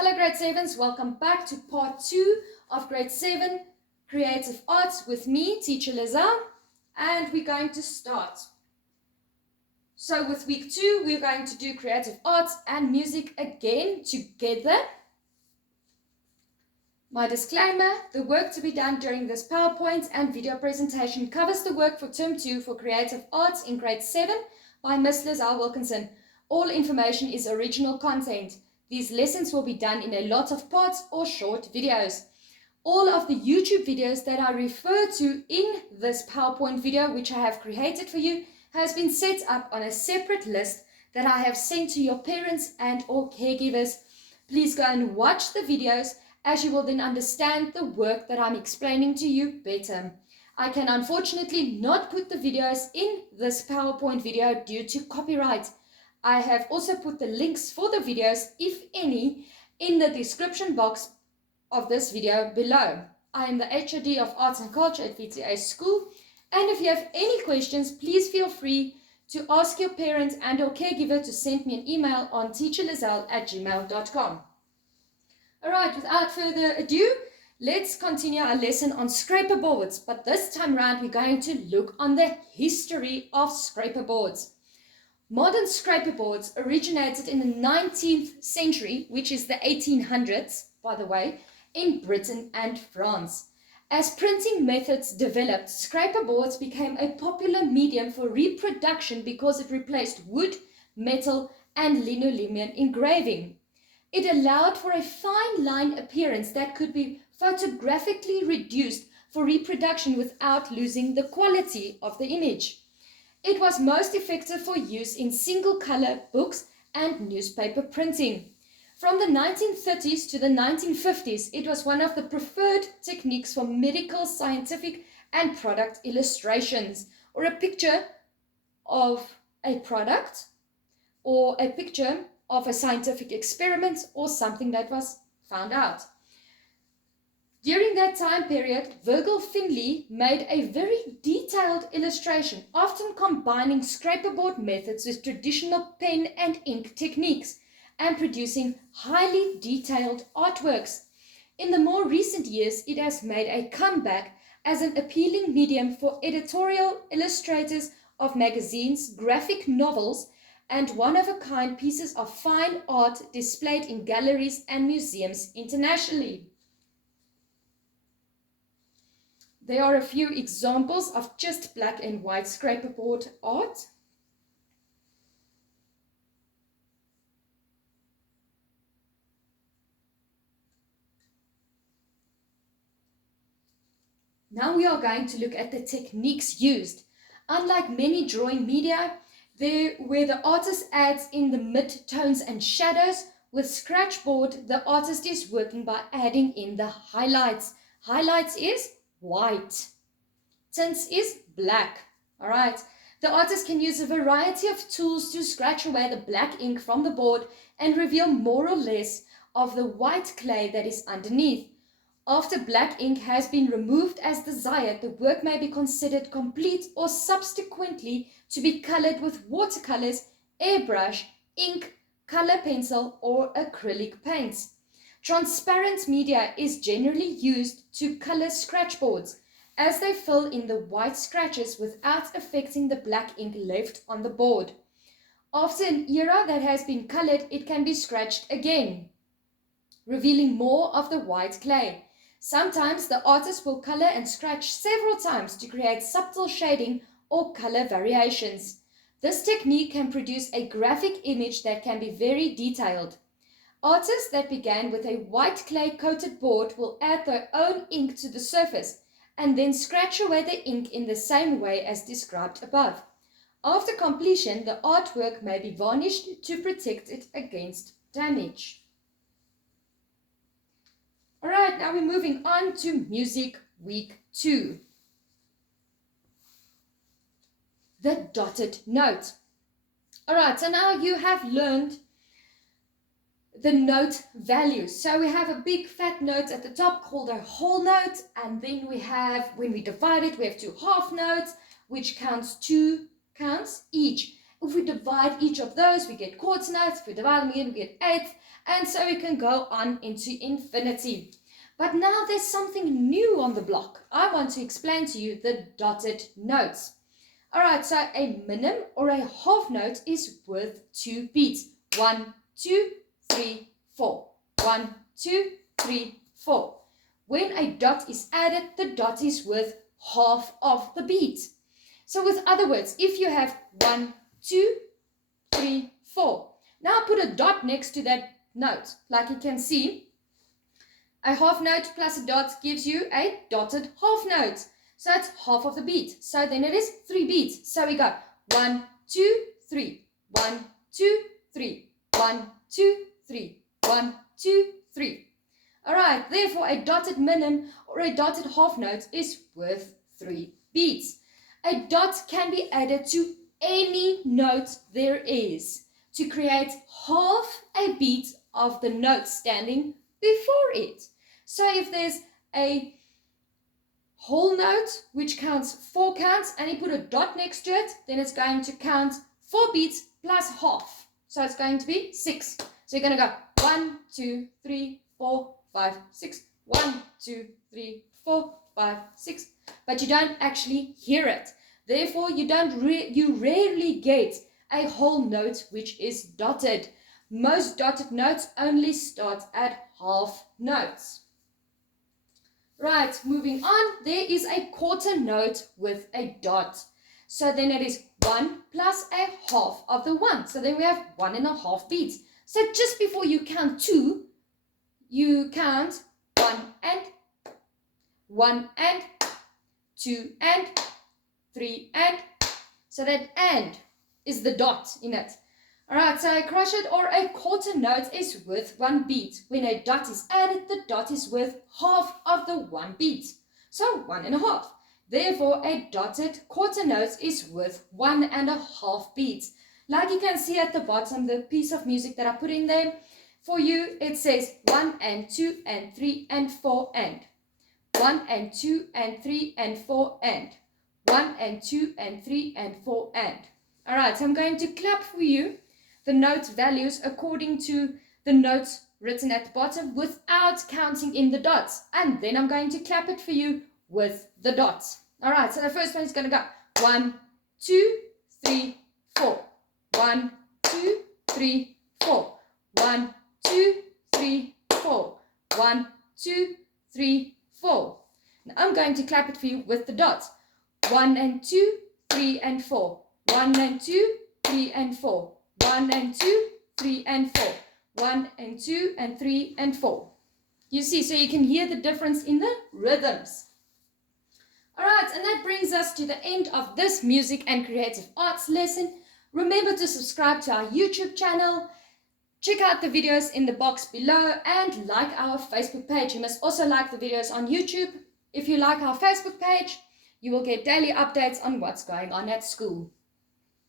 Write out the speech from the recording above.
Hello grade 7s, welcome back to part 2 of grade 7 creative arts with me, teacher Lizelle, and we're going to start. So with week 2 we're going to do creative arts and music again together. My disclaimer, the work to be done during this PowerPoint and video presentation covers the work for term 2 for creative arts in grade 7 by Miss Lizelle Wilkinson. All information is original content. These lessons will be done in a lot of parts or short videos. All of the YouTube videos that I refer to in this PowerPoint video, which I have created for you, has been set up on a separate list that I have sent to your parents and or caregivers. Please go and watch the videos, as you will then understand the work that I'm explaining to you better. I can unfortunately not put the videos in this PowerPoint video due to copyright. I have also put the links for the videos, if any, in the description box of this video below. I am the HOD of Arts and Culture at VTA School, and if you have any questions, please feel free to ask your parent and or caregiver to send me an email on teacherlizelle@gmail.com. Alright, without further ado, let's continue our lesson on scraper boards, but this time around we're going to look on the history of scraper boards. Modern scraper boards originated in the 19th century, which is the 1800s, by the way, in Britain and France. As printing methods developed, scraper boards became a popular medium for reproduction because it replaced wood, metal, and linoleum engraving. It allowed for a fine line appearance that could be photographically reduced for reproduction without losing the quality of the image. It was most effective for use in single-color books and newspaper printing. From the 1930s to the 1950s, it was one of the preferred techniques for medical, scientific, and product illustrations, or a picture of a product, or a picture of a scientific experiment, or something that was found out. During that time period, Virgil Finlay made a very detailed illustration, often combining scraperboard methods with traditional pen and ink techniques and producing highly detailed artworks. In the more recent years, it has made a comeback as an appealing medium for editorial illustrators of magazines, graphic novels, and one-of-a-kind pieces of fine art displayed in galleries and museums internationally. There are a few examples of just black and white scraperboard art. Now we are going to look at the techniques used. Unlike many drawing media, where the artist adds in the mid-tones and shadows, with scratchboard, the artist is working by adding in the highlights. Highlights is white. Tints is black. All right. The artist can use a variety of tools to scratch away the black ink from the board and reveal more or less of the white clay that is underneath. After black ink has been removed as desired, the work may be considered complete or subsequently to be colored with watercolors, airbrush, ink, color pencil, or acrylic paints. Transparent media is generally used to color scratchboards, as they fill in the white scratches without affecting the black ink left on the board. After an era that has been colored, it can be scratched again, revealing more of the white clay. Sometimes the artist will color and scratch several times to create subtle shading or color variations. This technique can produce a graphic image that can be very detailed. Artists that began with a white clay coated board will add their own ink to the surface and then scratch away the ink in the same way as described above. After completion, the artwork may be varnished to protect it against damage. Alright, now we're moving on to music week 2. The dotted note. Alright, so now you have learned the note values. So we have a big fat note at the top called a whole note, and then we have, when we divide it, we have two half notes, which counts 2 counts each. If we divide each of those, we get quarter notes. If we divide them again, we get eighth. And so we can go on into infinity. But now there's something new on the block. I want to explain to you the dotted notes. Alright, so a minim or a half note is worth 2 beats. 1, 2, 3, 4. 1, 2, 3, 4. When a dot is added, the dot is worth half of the beat. So with other words, if you have 1, 2, 3, 4. Now put a dot next to that note. Like you can see, a half note plus a dot gives you a dotted half note. So it's half of the beat. So then it is 3 beats. So we go 1, 2, 3. 1, 2, 3. 1, 2, 3. 1, 2, 3. Alright, therefore a dotted minim or a dotted half note is worth 3 beats. A dot can be added to any note there is to create half a beat of the note standing before it. So if there's a whole note which counts 4 counts and you put a dot next to it, then it's going to count 4 beats plus half. So it's going to be 6. So you're going to go 1, 2, 3, 4, 5, 6. 1, 2, 3, 4, 5, 6. But you don't actually hear it. Therefore, you rarely get a whole note which is dotted. Most dotted notes only start at half notes. Right, moving on, there is a quarter note with a dot. So then it is 1 plus a half of the 1. So then we have 1.5 beats. So just before you count 2, you count 1 and 1 and 2 and 3 and. So that and is the dot in it. Alright, so a crotchet or a quarter note is worth 1 beat. When a dot is added, the dot is worth half of the 1 beat. So 1.5. Therefore, a dotted quarter note is worth 1.5 beats. Like you can see at the bottom, the piece of music that I put in there, for you, it says 1 and 2 and 3 and 4 and. 1 and 2 and 3 and 4 and. 1 and 2 and 3 and 4 and. Alright, so I'm going to clap for you the note values according to the notes written at the bottom without counting in the dots. And then I'm going to clap it for you with the dots. Alright, so the first one is going to go 1, 2, 3, 4. 1, 2, 3, 4. 1, 2, 3, 4. 1, 2, 3, 4. Now I'm going to clap it for you with the dots. 1 and 2, 3 and 4. 1 and 2, 3 and 4. 1 and 2, 3 and 4. 1 and 2 and 3 and 4. You see, so you can hear the difference in the rhythms. Alright, and that brings us to the end of this music and creative arts lesson. Remember to subscribe to our YouTube channel. Check out the videos in the box below and like our Facebook page. You must also like the videos on YouTube. If you like our Facebook page, you will get daily updates on what's going on at school.